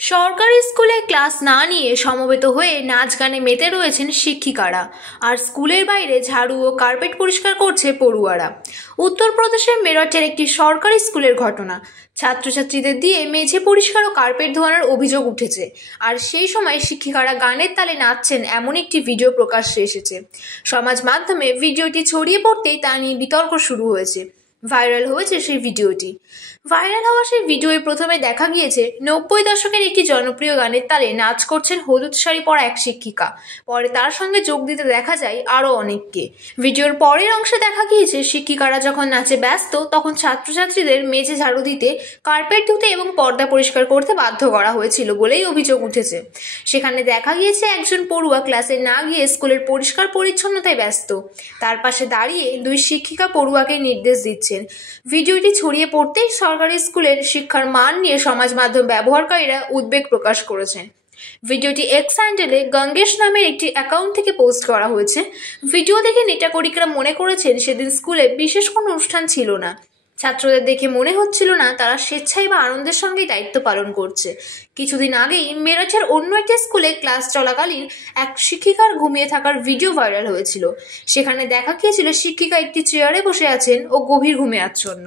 সরকারি স্কুলে ক্লাস না নিয়ে সমবেত হয়ে নাচ গানে মেতে রয়েছেন শিক্ষিকারা, আর স্কুলের বাইরে ঝাড়ু ও কার্পেট পরিষ্কার করছে পড়ুয়ারা। উত্তরপ্রদেশের মেরঠের একটি সরকারি স্কুলের ঘটনা। ছাত্রছাত্রীদের দিয়ে মেঝে পরিষ্কার ও কার্পেট ধোয়ানোর অভিযোগ উঠেছে, আর সেই সময় শিক্ষিকারা গানের তালে নাচছেন এমন একটি ভিডিও প্রকাশ্যে এসেছে। সমাজ মাধ্যমে ভিডিওটি ছড়িয়ে পড়তেই তা নিয়ে বিতর্ক শুরু হয়েছে। ভাইরাল হয়েছে সেই ভিডিওটি। ভাইরাল হওয়া সেই ভিডিওয় প্রথমে দেখা গিয়েছে 90 দশকের একটি জনপ্রিয় গানের তালে নাচ করছেন হলুদ শাড়ি পরা এক শিক্ষিকা। পরে তার সঙ্গে যোগ দিতে দেখা যায় আরও অনেককে। ভিডিওর পরের অংশে দেখা গিয়েছে শিক্ষিকারা যখন নাচে ব্যস্ত তখন ছাত্রছাত্রীদের মেঝে ঝাড়ু দিতে, কার্পেট ধুতে এবং পর্দা পরিষ্কার করতে বাধ্য করা হয়েছিল বলেই অভিযোগ উঠেছে। সেখানে দেখা গিয়েছে একজন পড়ুয়া ক্লাসে না গিয়ে স্কুলের পরিষ্কার পরিচ্ছন্নতায় ব্যস্ত। তার পাশে দাঁড়িয়ে দুই শিক্ষিকা পড়ুয়াকে নির্দেশ দিচ্ছেন। ভিডিওটি ছড়িয়ে পড়তেই সরকারি স্কুলের শিক্ষার মান নিয়ে সমাজ মাধ্যম ব্যবহারকারীরা উদ্বেগ প্রকাশ করেছেন। ভিডিওটি এক্স হ্যান্ডেলে গঙ্গেশ নামের একটি অ্যাকাউন্ট থেকে পোস্ট করা হয়েছে। ভিডিও দেখে নেটাকর্মীরা মনে করেছেন সেদিন স্কুলে বিশেষ কোনো অনুষ্ঠান ছিল না। ছাত্রদের দেখে মনে হচ্ছিল না তারা স্বেচ্ছায় বা আনন্দের সঙ্গেই দায়িত্ব পালন করছে। কিছুদিন আগেই মেরঠের অন্য একটি স্কুলে ক্লাস চলাকালীন এক শিক্ষিকার ঘুমিয়ে থাকার ভিডিও ভাইরাল হয়েছিল। সেখানে দেখা গিয়েছিল শিক্ষিকা একটি চেয়ারে বসে আছেন ও গভীর ঘুমে আচ্ছন্ন।